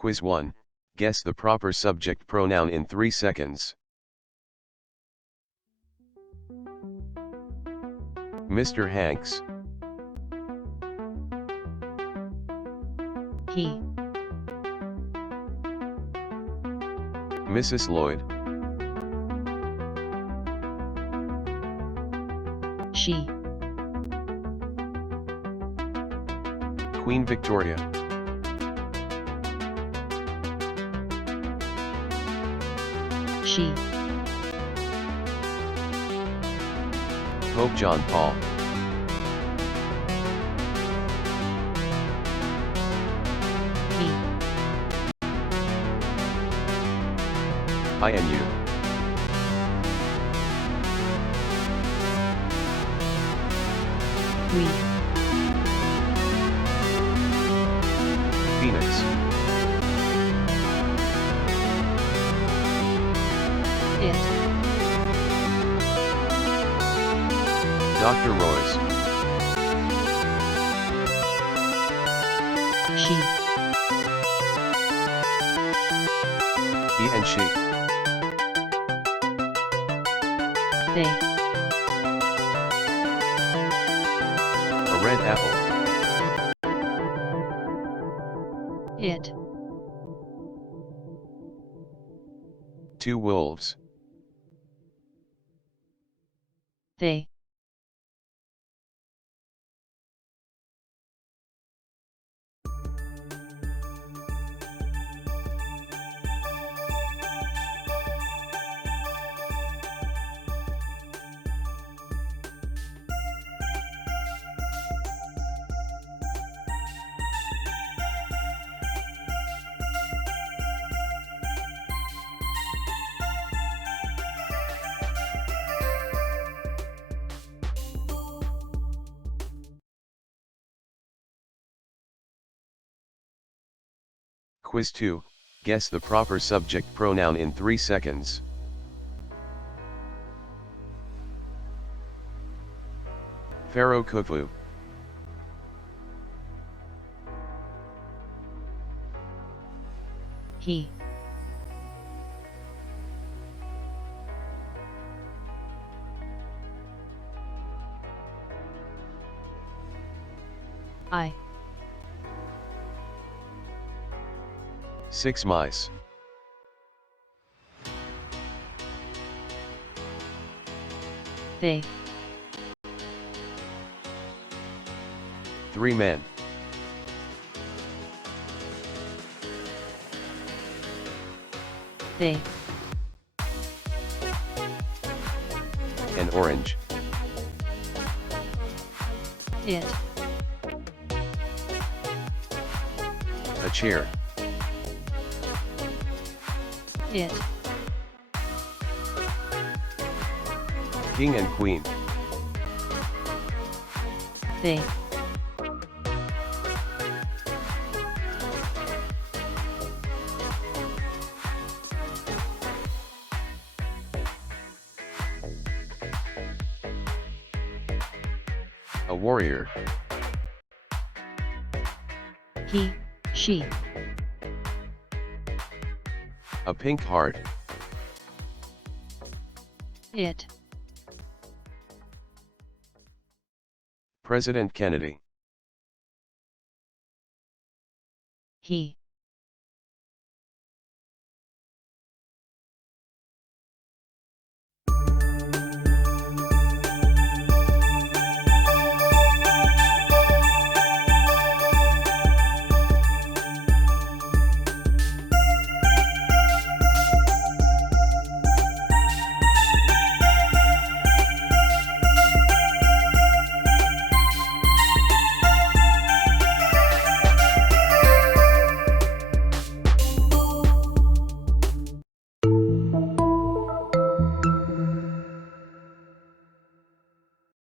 Quiz 1, guess the proper subject pronoun in 3 seconds. Mr. Hanks. He. Mrs. Lloyd. She. Queen Victoria. She. Pope John Paul. He. I and you. We. Phoenix. It. Dr. Royce. She. He and she. They. A red apple. It. 2 wolves. They. Quiz 2, guess the proper subject pronoun in 3 seconds. Pharaoh Khufu. He. I. 6 mice. They. 3 men. They. An orange. It. A chair. It. King and queen. They. A warrior. He. She. A pink heart. It. President Kennedy. He.